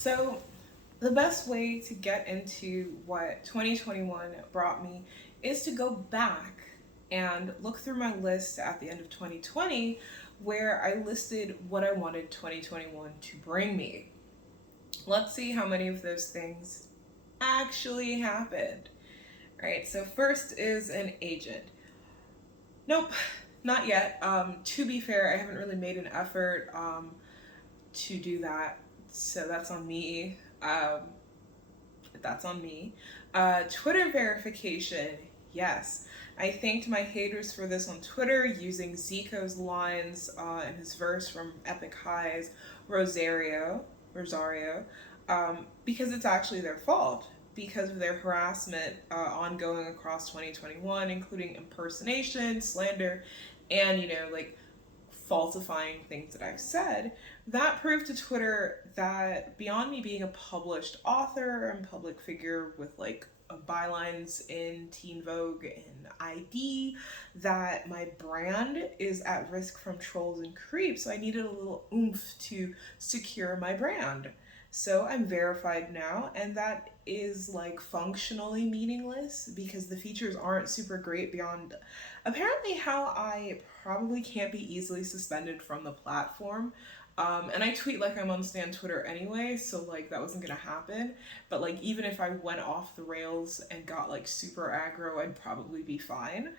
So, the best way to get into what 2021 brought me is to go back and look through my list at the end of 2020 where I listed what I wanted 2021 to bring me. Let's see how many of those things actually happened. All right, so first is an agent. Nope, not yet. To be fair, I haven't really made an effort to do that, so that's on me. That's on me. Twitter verification. Yes. I thanked my haters for this on Twitter using Zico's lines in his verse from Epic High's Rosario, because it's actually their fault because of their harassment ongoing across 2021, including impersonation, slander, and, like falsifying things that I've said, that proved to Twitter that beyond me being a published author and public figure with like bylines in Teen Vogue and ID, that my brand is at risk from trolls and creeps. So I needed a little oomph to secure my brand. So I'm verified now, and that is like functionally meaningless because the features aren't super great beyond apparently how I probably can't be easily suspended from the platform. And I tweet like I'm on Stan Twitter anyway, so like that wasn't gonna happen. But like even if I went off the rails and got like super aggro, I'd probably be fine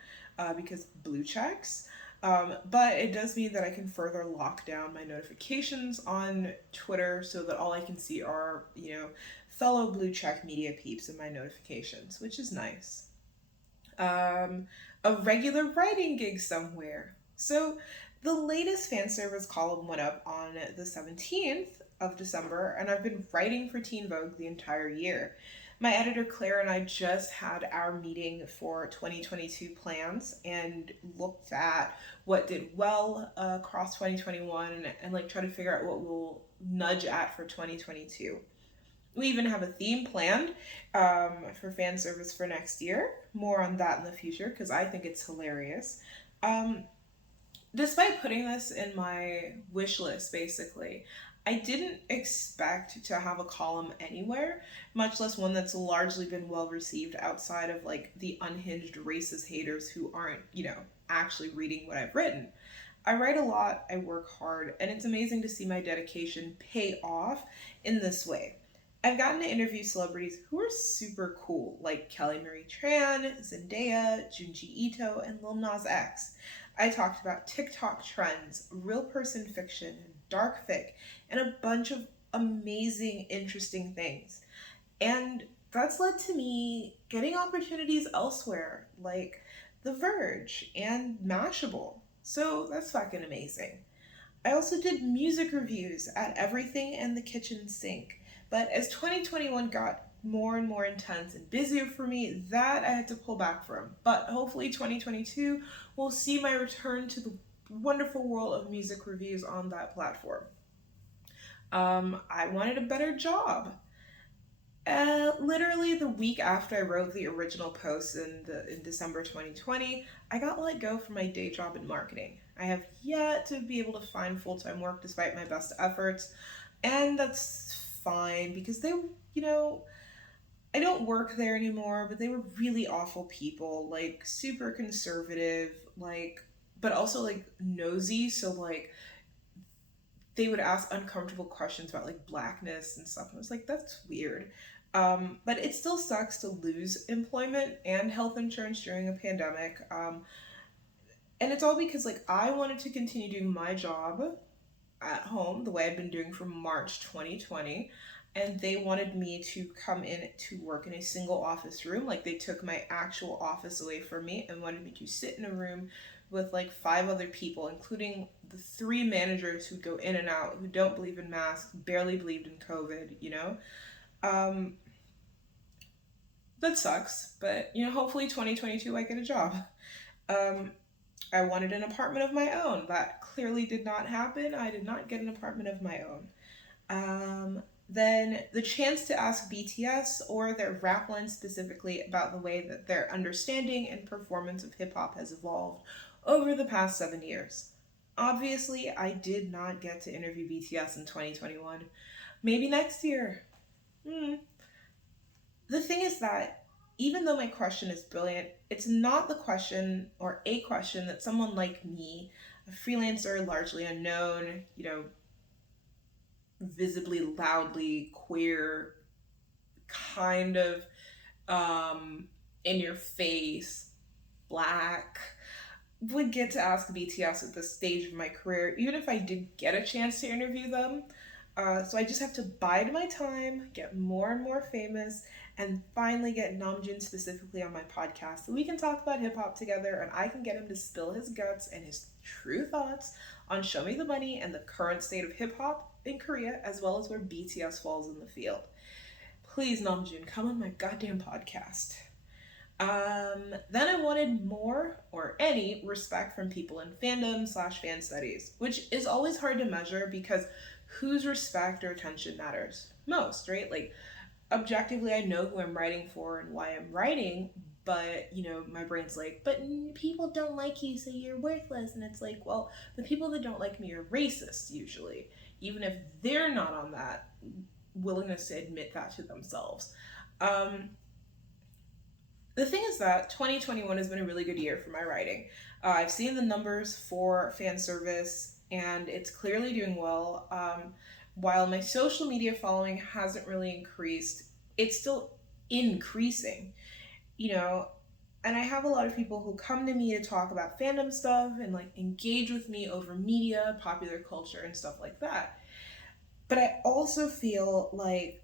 because blue checks. But it does mean that I can further lock down my notifications on Twitter so that all I can see are, fellow blue check media peeps in my notifications, which is nice. Um, a regular writing gig somewhere. So the latest fan service column went up on the 17th of December, and I've been writing for Teen Vogue the entire year. My editor Claire and I just had our meeting for 2022 plans and looked at what did well across 2021 and like try to figure out what we'll nudge at for 2022. We even have a theme planned for fan service for next year. More on that in the future because I think it's hilarious. Um, Despite putting this in my wish list, basically, I didn't expect to have a column anywhere, much less one that's largely been well received outside of like the unhinged racist haters who aren't, actually reading what I've written. I write a lot, I work hard, and it's amazing to see my dedication pay off in this way. I've gotten to interview celebrities who are super cool, like Kelly Marie Tran, Zendaya, Junji Ito, and Lil Nas X. I talked about TikTok trends, real person fiction, dark fic, and a bunch of amazing, interesting things. And that's led to me getting opportunities elsewhere, like The Verge and Mashable. So that's fucking amazing. I also did music reviews at Everything and the Kitchen Sink. But as 2021 got more and more intense and busier for me, that I had to pull back from. But hopefully 2022 will see my return to the wonderful world of music reviews on that platform. I wanted a better job. Literally the week after I wrote the original post in December 2020, I got let go from my day job in marketing. I have yet to be able to find full time work despite my best efforts, and that's fine because you know, I don't work there anymore, but they were really awful people, like super conservative, like, but also like nosy. So like they would ask uncomfortable questions about like blackness and stuff. And I was like, that's weird. But it still sucks to lose employment and health insurance during a pandemic. And it's all because like I wanted to continue doing my job at home the way I'd been doing from March 2020. And they wanted me to come in to work in a single office room. Like they took my actual office away from me and wanted me to sit in a room with like five other people, including the three managers who go in and out, who don't believe in masks, barely believed in COVID. Um, that sucks, but hopefully 2022 I get a job. Um, I wanted an apartment of my own. That clearly did not happen. I did not get an apartment of my own. Then the chance to ask BTS or their rap line specifically about the way that their understanding and performance of hip hop has evolved over the past 7 years. Obviously, I did not get to interview BTS in 2021. Maybe next year. Hmm. The thing is that even though my question is brilliant, it's not the question or a question that someone like me, a freelancer, largely unknown, visibly, loudly queer, kind of in your face, black, would get to ask BTS at this stage of my career, even if I did get a chance to interview them. So I just have to bide my time, get more and more famous, and finally get Namjoon specifically on my podcast so we can talk about hip hop together and I can get him to spill his guts and his true thoughts on Show Me the Money and the current state of hip hop in Korea, as well as where BTS falls in the field. Please, Namjoon, come on my goddamn podcast. Then I wanted more or any respect from people in fandom slash fan studies, which is always hard to measure because whose respect or attention matters most, right? Like, objectively, I know who I'm writing for and why I'm writing, but my brain's like, but people don't like you, so you're worthless. And it's like, well, the people that don't like me are racists usually, even if they're not on that willingness to admit that to themselves. The thing is that 2021 has been a really good year for my writing. I've seen the numbers for fan service, and it's clearly doing well. While my social media following hasn't really increased, it's still increasing, you know. And I have a lot of people who come to me to talk about fandom stuff and like engage with me over media, popular culture, and stuff like that. But I also feel like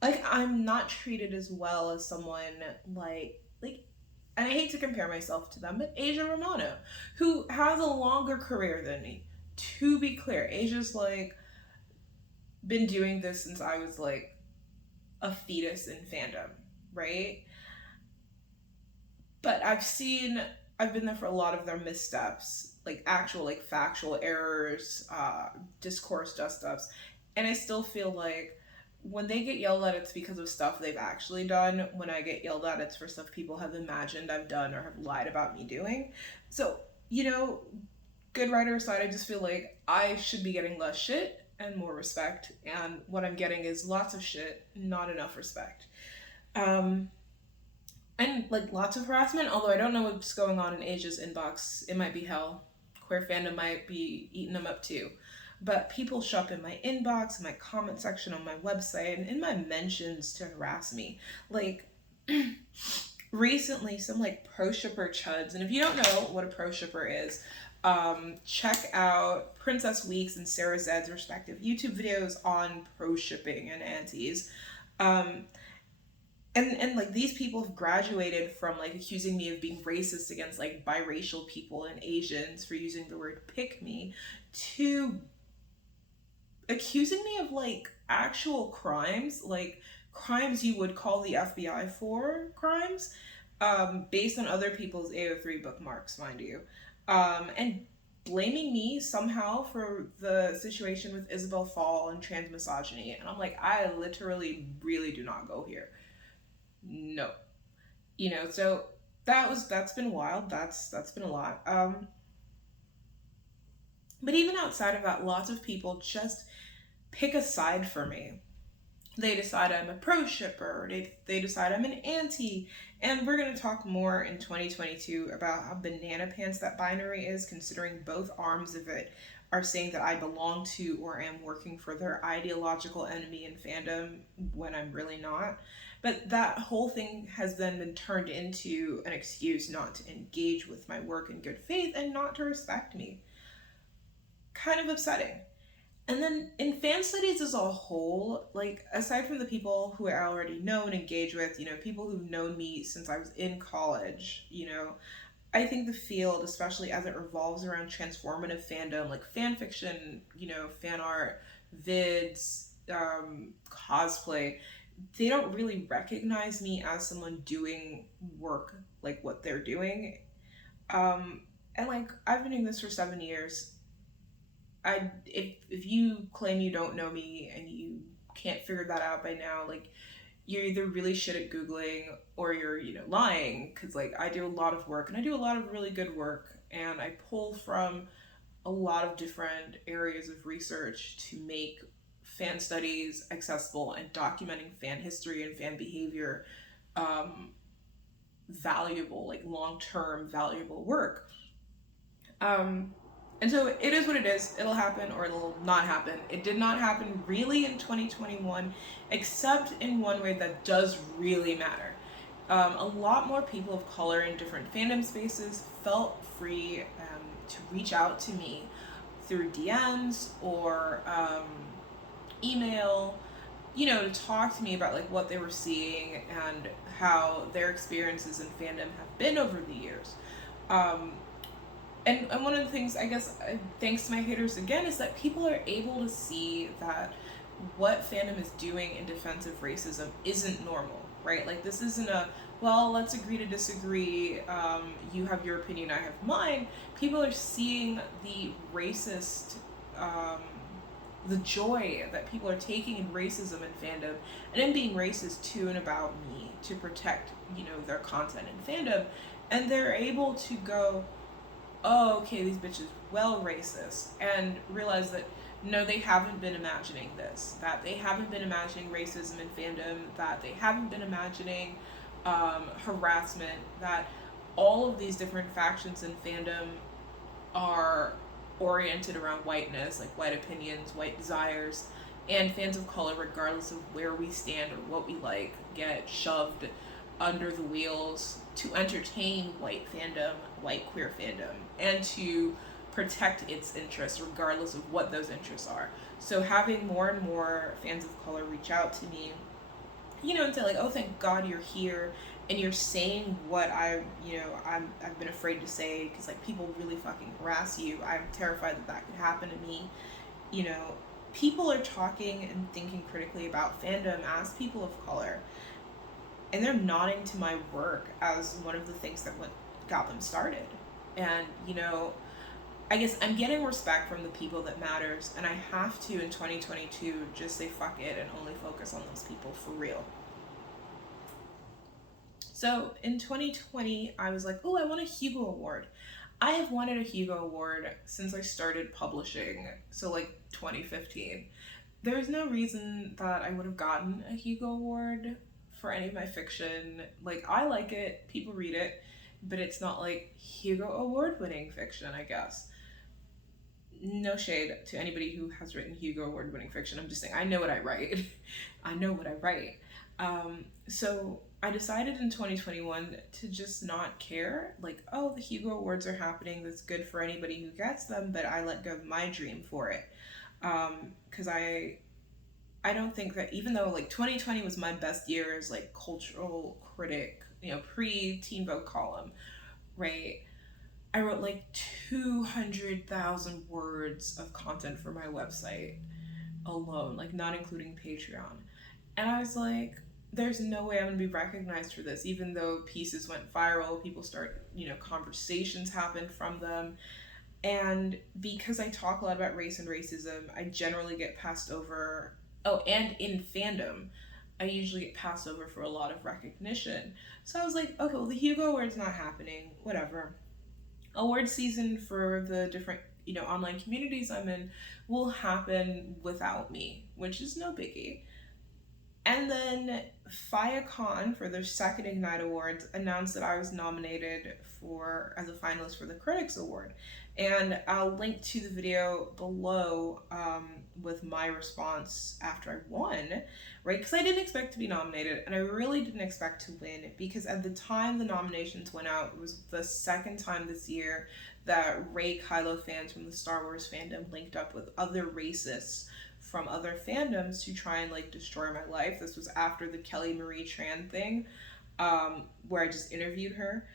I'm not treated as well as someone like and I hate to compare myself to them, but Asia Romano, who has a longer career than me. To be clear, Asia's like been doing this since I was like a fetus in fandom, right? But I've been there for a lot of their missteps, like actual like factual errors, discourse dust ups, and I still feel like when they get yelled at, it's because of stuff they've actually done. When I get yelled at, it's for stuff people have imagined I've done or have lied about me doing. So, good writer aside, I just feel like I should be getting less shit and more respect. And what I'm getting is lots of shit, not enough respect. Um, and like lots of harassment, although I don't know what's going on in Asia's inbox. It might be hell. Queer fandom might be eating them up too. But people show up in my inbox, in my comment section on my website, and in my mentions to harass me. Like, recently, some like pro shipper chuds, and if you don't know what a pro shipper is, check out Princess Weeks and Sarah Zed's respective YouTube videos on pro shipping and antis. Um, and like these people have graduated from like accusing me of being racist against like biracial people and Asians for using the word pick me to accusing me of like actual crimes, like crimes you would call the FBI for crimes, based on other people's AO3 bookmarks, mind you, and blaming me somehow for the situation with Isabel Fall and trans misogyny. And I'm like, I literally really do not go here. No, so that's been wild. That's been a lot. But even outside of that, lots of people just pick a side for me. They decide I'm a pro shipper, they decide I'm an anti, and we're going to talk more in 2022 about how banana pants that binary is, considering both arms of it are saying that I belong to or am working for their ideological enemy in fandom when I'm really not. But that whole thing has then been turned into an excuse not to engage with my work in good faith and not to respect me. Kind of upsetting. And then in fan studies as a whole, like aside from the people who I already know and engage with, people who've known me since I was in college, I think the field, especially as it revolves around transformative fandom, like fan fiction, fan art, vids, cosplay, they don't really recognize me as someone doing work like what they're doing. And like I've been doing this for 7 years. If you claim you don't know me and you can't figure that out by now, like you're either really shit at googling or you're lying, because like I do a lot of work and I do a lot of really good work and I pull from a lot of different areas of research to make fan studies accessible and documenting fan history and fan behavior um, valuable, like long-term valuable work. Um, and so it is what it is. It'll happen or it'll not happen. It did not happen really in 2021, except in one way that does really matter. A lot more people of color in different fandom spaces felt free to reach out to me through DMs or email, to talk to me about like what they were seeing and how their experiences in fandom have been over the years. Um, and one of the things, I guess, thanks to my haters again, is that people are able to see that what fandom is doing in defense of racism isn't normal, right? Like, this isn't a, well, let's agree to disagree. You have your opinion, I have mine. People are seeing the racist, the joy that people are taking in racism in fandom and in being racist to and about me to protect, their content in fandom. And they're able to go, oh, okay, these bitches well racist, and realize that no, they haven't been imagining this, that they haven't been imagining racism in fandom, that they haven't been imagining harassment, that all of these different factions in fandom are oriented around whiteness, like white opinions, white desires, and fans of color, regardless of where we stand or what we like, get shoved under the wheels to entertain white fandom, white queer fandom, and to protect its interests regardless of what those interests are. So having more and more fans of color reach out to me, and say like, oh, thank God you're here and you're saying what I've been afraid to say because like people really fucking harass you. I'm terrified that could happen to me. People are talking and thinking critically about fandom as people of color, and they're nodding to my work as one of the things that got them started. And I guess I'm getting respect from the people that matters, and I have to in 2022 just say fuck it and only focus on those people for real. So in 2020, I was like, oh, I want a Hugo Award. I have wanted a Hugo Award since I started publishing, so like 2015. There's no reason that I would have gotten a Hugo Award for any of my fiction. Like, I like it, people read it, but it's not like Hugo Award winning fiction, I guess. No shade to anybody who has written Hugo Award winning fiction. I'm just saying, I know what I write. I know what I write. So I decided in 2021 to just not care. Like, oh, the Hugo Awards are happening. That's good for anybody who gets them, but I let go of my dream for it. Because I don't think that, even though like 2020 was my best year as like cultural critic, pre-Teen Vogue column, right? I wrote like 200,000 words of content for my website alone, like not including Patreon. And I was like, there's no way I'm gonna be recognized for this, even though pieces went viral, people start, conversations happened from them. And because I talk a lot about race and racism, I generally get passed over. Oh, and in fandom, I usually get passed over for a lot of recognition. So I was like, okay, well, the Hugo Award's not happening, whatever. Award season for the different, online communities I'm in will happen without me, which is no biggie. And then Fiacon, for their second Ignite Awards, announced that I was nominated as a finalist for the Critics Award. And I'll link to the video below with my response after I won, right? Because I didn't expect to be nominated, and I really didn't expect to win, because at the time the nominations went out, it was the second time this year that Rey Kylo fans from the Star Wars fandom linked up with other racists from other fandoms to try and like destroy my life. This was after the Kelly Marie Tran thing, where I just interviewed her.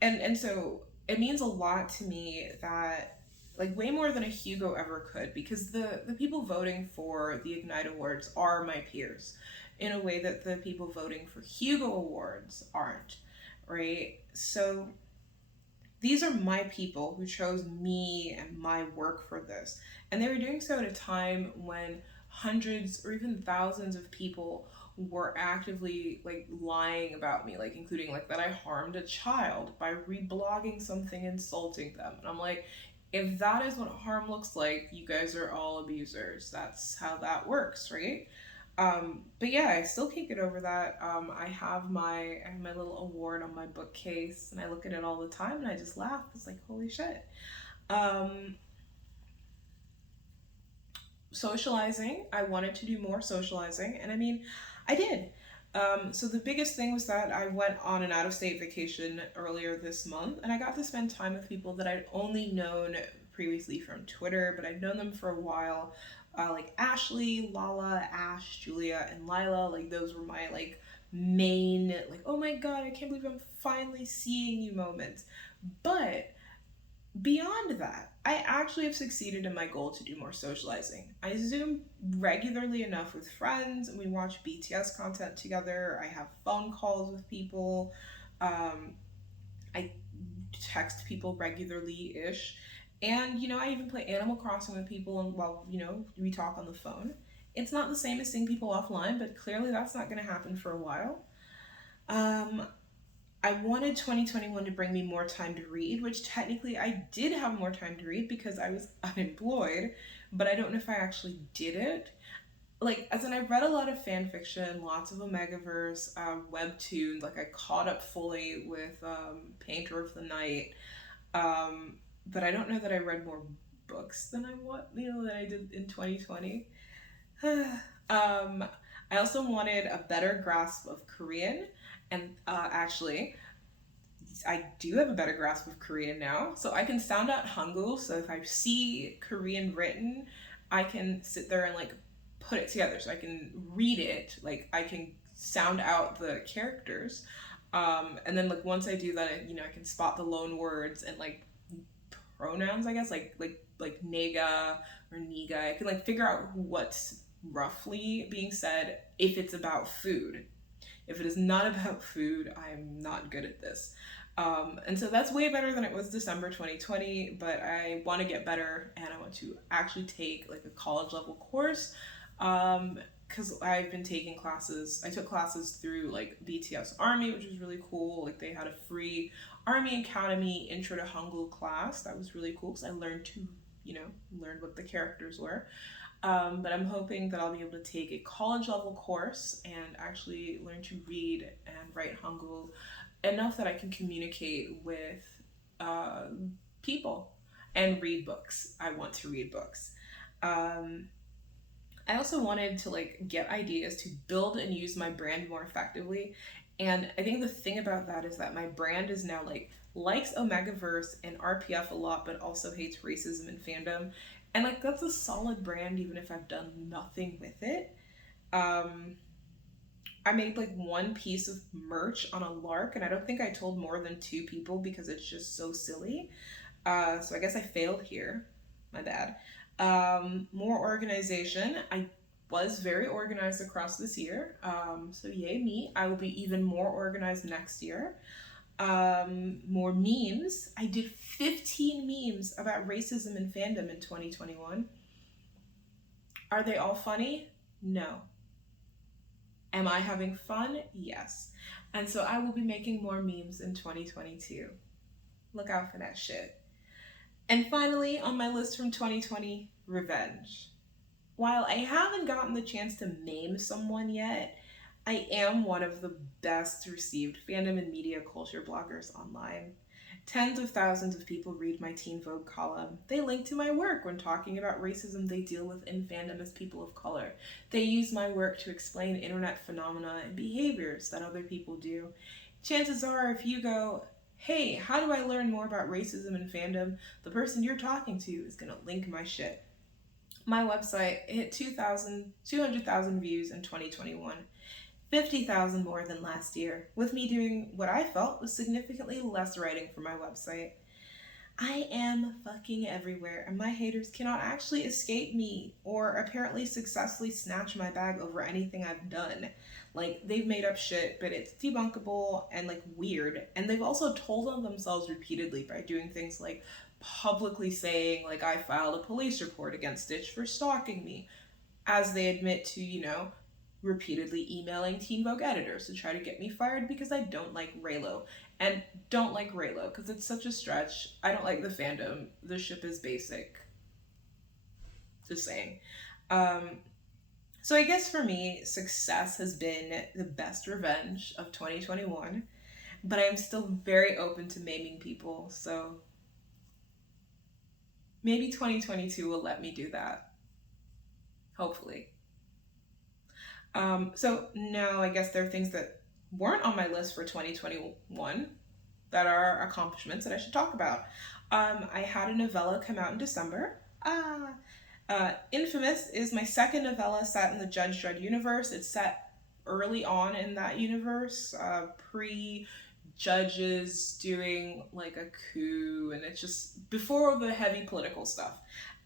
And so it means a lot to me that, like, way more than a Hugo ever could, because the people voting for the Ignite Awards are my peers in a way that the people voting for Hugo Awards aren't, right? So these are my people who chose me and my work for this. And they were doing so at a time when hundreds or even thousands of people were actively like lying about me, like including like that I harmed a child by reblogging something insulting them. And I'm like, if that is what harm looks like, you guys are all abusers. That's how that works, right? But yeah, I still can't get over that. I have my little award on my bookcase, and I look at it all the time, and I just laugh. It's like, holy shit. Um, Socializing, I wanted to do more socializing, and I mean, I did. So the biggest thing was that I went on an out-of-state vacation earlier this month, and I got to spend time with people that I'd only known previously from Twitter, but I'd known them for a while. Like Ashley, Lala, Ash, Julia, and Lila. Like those were my like main like, oh my god, I can't believe I'm finally seeing you moments. But beyond that, I actually have succeeded in my goal to do more socializing. I Zoom regularly enough with friends, and we watch BTS content together. I have phone calls with people. Um, I text people regularly ish. And, I even play Animal Crossing with people while, we talk on the phone. It's not the same as seeing people offline, but clearly that's not going to happen for a while. Um, I wanted 2021 to bring me more time to read, which technically I did have more time to read because I was unemployed, but I don't know if I actually did it. Like, as in, I read a lot of fan fiction, lots of Omegaverse, webtoons. Like, I caught up fully with Painter of the Night, but I don't know that I read more books than than I did in 2020. I also wanted a better grasp of Korean, and actually, I do have a better grasp of Korean now, so I can sound out Hangul. So if I see Korean written, I can sit there and like put it together. So I can read it, like I can sound out the characters, and then like once I do that, I can spot the loan words and like pronouns, I guess, like nega or niga. I can like figure out what's roughly being said if it's about food. If it is not about food, I'm not good at this. And so that's way better than it was December 2020, but I want to get better, and I want to actually take like a college level course. Because I've been taking classes. I took classes through like BTS Army, which was really cool. Like they had a free Army Academy Intro to Hangul class. That was really cool because I learned to, learn what the characters were. But I'm hoping that I'll be able to take a college level course and actually learn to read and write Hangul enough that I can communicate with uh, people and read books. I want to read books. Um, I also wanted to like get ideas to build and use my brand more effectively. And I think the thing about that is that my brand is now like likes Omegaverse and RPF a lot, but also hates racism and fandom. And like that's a solid brand even if I've done nothing with it. Um, I made like one piece of merch on a lark, and I don't think I told more than two people because it's just so silly. So I guess I failed here. My bad. More organization. I was very organized across this year. So yay me. I will be even more organized next year. More memes. I did 15 memes about racism and fandom in 2021. Are they all funny? No. Am I having fun? Yes. And so I will be making more memes in 2022. Look out for that shit. And finally, on my list from 2020, revenge. While I haven't gotten the chance to maim someone yet, I am one of the best received fandom and media culture bloggers online. Tens of thousands of people read my Teen Vogue column. They link to my work when talking about racism they deal with in fandom as people of color. They use my work to explain internet phenomena and behaviors that other people do. Chances are, if you go, hey, how do I learn more about racism and fandom? The person you're talking to is going to link my shit. My website hit 200,000 views in 2021. 50,000 more than last year, with me doing what I felt was significantly less writing for my website. I am fucking everywhere, and my haters cannot actually escape me or apparently successfully snatch my bag over anything I've done. Like, they've made up shit, but it's debunkable and, like, weird. And they've also told on themselves repeatedly by doing things like publicly saying, like, I filed a police report against Stitch for stalking me, as they admit to, repeatedly emailing Teen Vogue editors to try to get me fired because I don't like Reylo. And don't like Reylo because it's such a stretch. I don't like the fandom. The ship is basic. Just saying. Um, so I guess for me, success has been the best revenge of 2021, but I am still very open to maiming people. So maybe 2022 will let me do that. Hopefully. So now I guess there are things that weren't on my list for 2021 that are accomplishments that I should talk about. I had a novella come out in December. Infamous is my second novella set in the Judge Dredd universe. It's set early on in that universe, pre judges doing like a coup, and it's just before the heavy political stuff.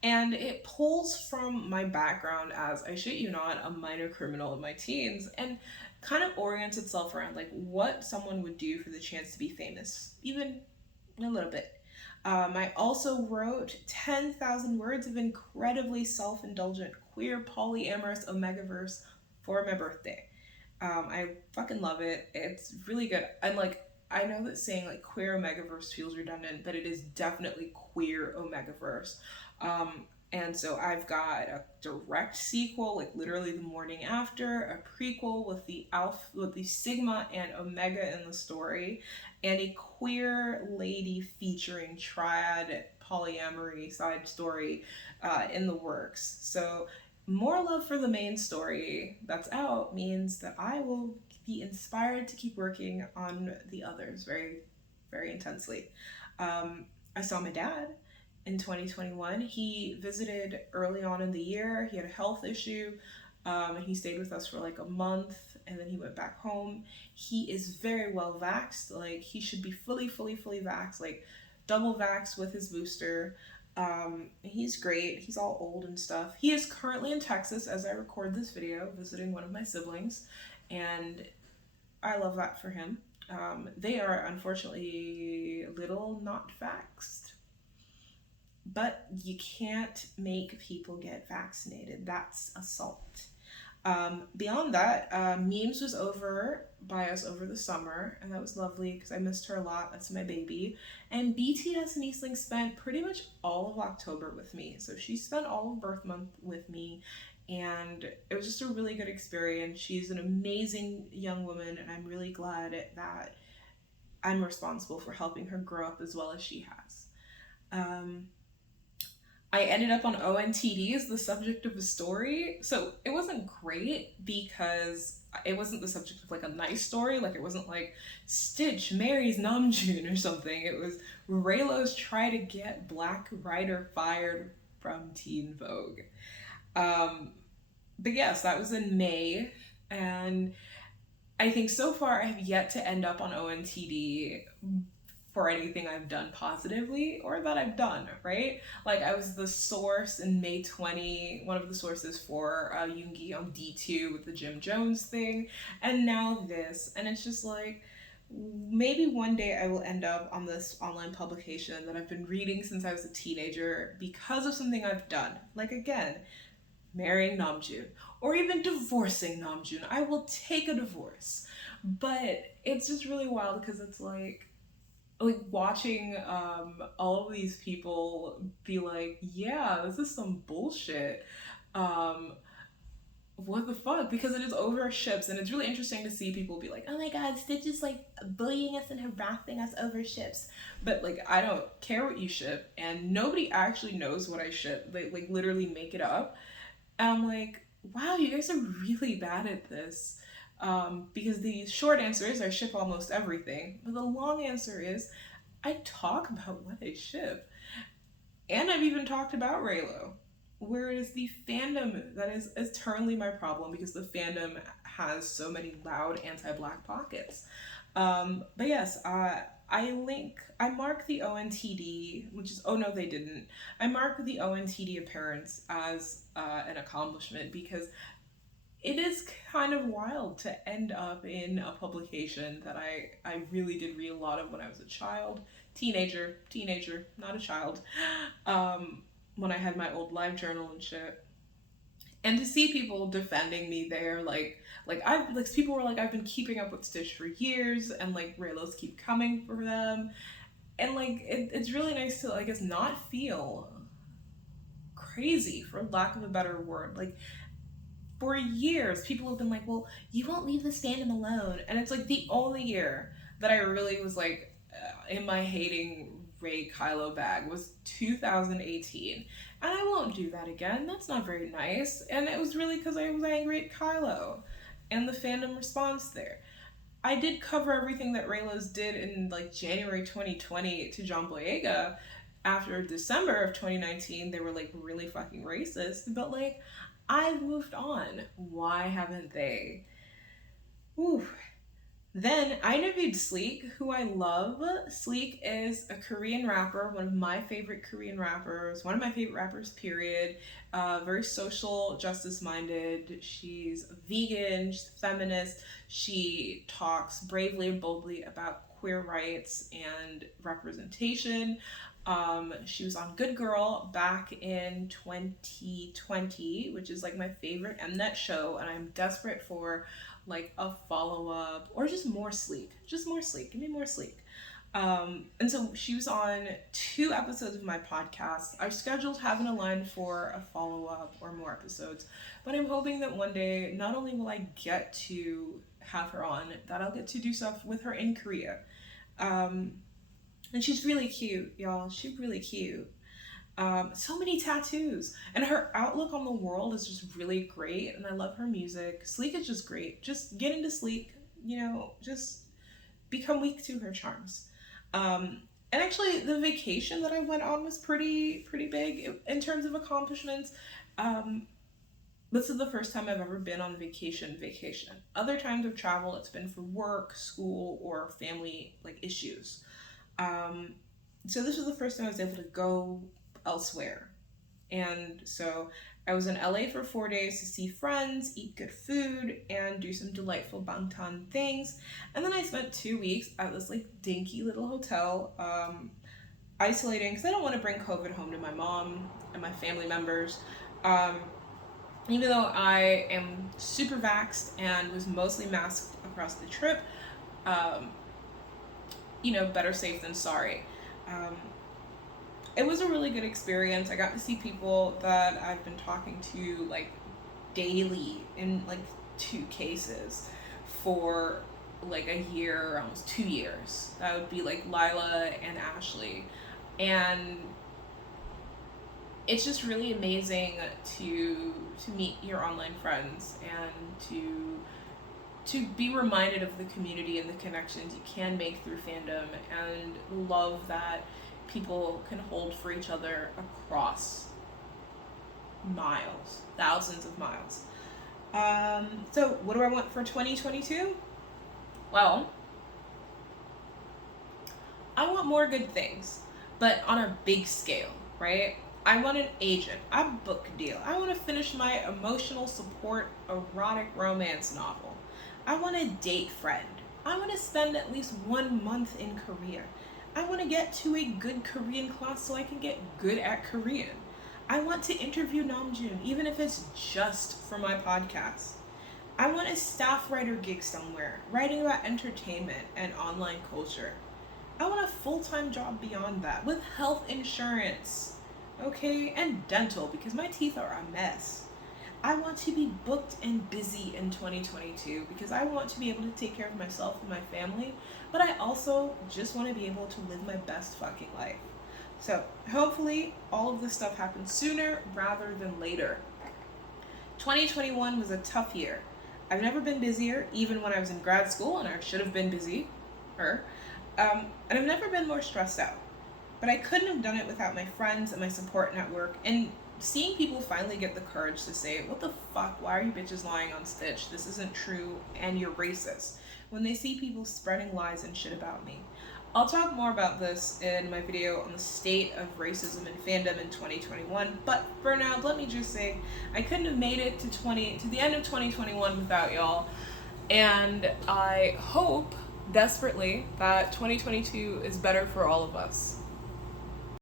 And it pulls from my background as, I shit you not, a minor criminal in my teens, and kind of orients itself around like what someone would do for the chance to be famous, even a little bit. I also wrote 10,000 words of incredibly self indulgent, queer, polyamorous Omegaverse for my birthday. I fucking love it. It's really good. And like, I know that saying like queer Omegaverse feels redundant, but it is definitely queer Omegaverse. And so I've got a direct sequel, like literally the morning after, a prequel with the with the Sigma and Omega in the story, and a queer lady featuring triad polyamory side story in the works. So more love for the main story that's out means that I will be inspired to keep working on the others very, very intensely. I saw my dad in 2021. He visited early on in the year. He had a health issue. And he stayed with us for like a month and then he went back home. He is very well vaxxed. Like, he should be fully vaxxed, like double vaxxed with his booster. He's great. He's all old and stuff. He is currently in Texas as I record this video, visiting one of my siblings, and I love that for him. They are unfortunately a little not vaxxed, but you can't make people get vaccinated. That's assault. Beyond that, Memes was over by us over the summer, and that was lovely because I missed her a lot. That's my baby. And BTS and Eastling spent pretty much all of October with me. So she spent all of birth month with me, and it was just a really good experience. She's an amazing young woman, and I'm really glad that I'm responsible for helping her grow up as well as she has. I ended up on ONTD as the subject of a story. So it wasn't great because it wasn't the subject of like a nice story. Like, it wasn't like Stitch marries Namjoon or something. It was Reylo's try to get Black Rider fired from Teen Vogue. But yes, that was in May. And I think so far I have yet to end up on ONTD for anything I've done positively or that I've done, right? Like, I was the source in May 20, one of the sources for Yoongi on D2 with the Jim Jones thing, and now this. And it's just like, maybe one day I will end up on this online publication that I've been reading since I was a teenager because of something I've done. Like, again, marrying Namjoon, or even divorcing Namjoon. I will take a divorce. But it's just really wild because it's like watching all of these people be like, yeah, this is some bullshit. What the fuck? Because it is over ships, and it's really interesting to see people be like, oh my god, Stitch is like bullying us and harassing us over ships. But like, I don't care what you ship, and nobody actually knows what I ship. They like literally make it up. And I'm like, wow, you guys are really bad at this. Because the short answer is I ship almost everything, but the long answer is I talk about what I ship. And I've even talked about Reylo, where it is the fandom that is eternally my problem because the fandom has so many loud anti-Black pockets. But yes, I mark the ONTD, which is, oh no, they didn't. I mark the ONTD appearance as an accomplishment because it is kind of wild to end up in a publication that I really did read a lot of when I was a child, teenager, not a child, when I had my old live journal and shit. And to see people defending me there, people were like, I've been keeping up with Stitch for years, and like Reylos keep coming for them, and like it's really nice to, I guess, not feel crazy, for lack of a better word. Like, for years, people have been like, well, you won't leave this fandom alone, and it's like the only year that I really was like in my hating Rey Kylo bag was 2018, and I won't do that again. That's not very nice, and it was really because I was angry at Kylo and the fandom response there. I did cover everything that Reylos did in like January 2020 to John Boyega. After December of 2019, they were like really fucking racist, but like, I've moved on. Why haven't they? Ooh. Then I interviewed Sleek, who I love. Sleek is a Korean rapper, one of my favorite Korean rappers, one of my favorite rappers, period. Very social, justice minded. She's vegan, she's a feminist. She talks bravely and boldly about queer rights and representation. She was on Good Girl back in 2020, which is like my favorite Mnet show, and I'm desperate for like a follow-up or just more Sleek. Give me more Sleek. And so she was on 2 episodes of my podcast. I've scheduled having a line for a follow-up or more episodes, but I'm hoping that one day not only will I get to have her on, that I'll get to do stuff with her in Korea. And she's really cute, y'all. She's really cute. So many tattoos, and her outlook on the world is just really great, and I love her music. Sleek is just great. Just get into Sleek, just become weak to her charms. And actually, the vacation that I went on was pretty big in terms of accomplishments. This is the first time I've ever been on vacation. Other times of travel, it's been for work, school, or family like issues. So this was the first time I was able to go elsewhere. And so I was in LA for 4 days to see friends, eat good food, and do some delightful Bangtan things. And then I spent 2 weeks at this like dinky little hotel, isolating, because I don't want to bring COVID home to my mom and my family members. Even though I am super vaxxed and was mostly masked across the trip, better safe than sorry. It was a really good experience. I got to see people that I've been talking to like daily in like 2 cases for like a year, almost 2 years. That would be like Lila and Ashley. And it's just really amazing to meet your online friends and to be reminded of the community and the connections you can make through fandom, and love that people can hold for each other across miles, thousands of miles. So what do I want for 2022? Well, I want more good things, but on a big scale, right? I want an agent, a book deal. I want to finish my emotional support erotic romance novel. I want to date friend. I want to spend at least 1 month in Korea. I want to get to a good Korean class so I can get good at Korean. I want to interview Namjoon, even if it's just for my podcast. I want a staff writer gig somewhere, writing about entertainment and online culture. I want a full-time job beyond that, with health insurance, okay, and dental, because my teeth are a mess. I want to be booked and busy in 2022 because I want to be able to take care of myself and my family, but I also just want to be able to live my best fucking life. So hopefully all of this stuff happens sooner rather than later. 2021 was a tough year. I've never been busier, even when I was in grad school, and I should have been busier. And I've never been more stressed out. But I couldn't have done it without my friends and my support network, and seeing people finally get the courage to say, what the fuck, why are you bitches lying on Stitch? This isn't true, and you're racist. When they see people spreading lies and shit about me. I'll talk more about this in my video on the state of racism in fandom in 2021, but for now, let me just say, I couldn't have made it to the end of 2021 without y'all, and I hope desperately that 2022 is better for all of us.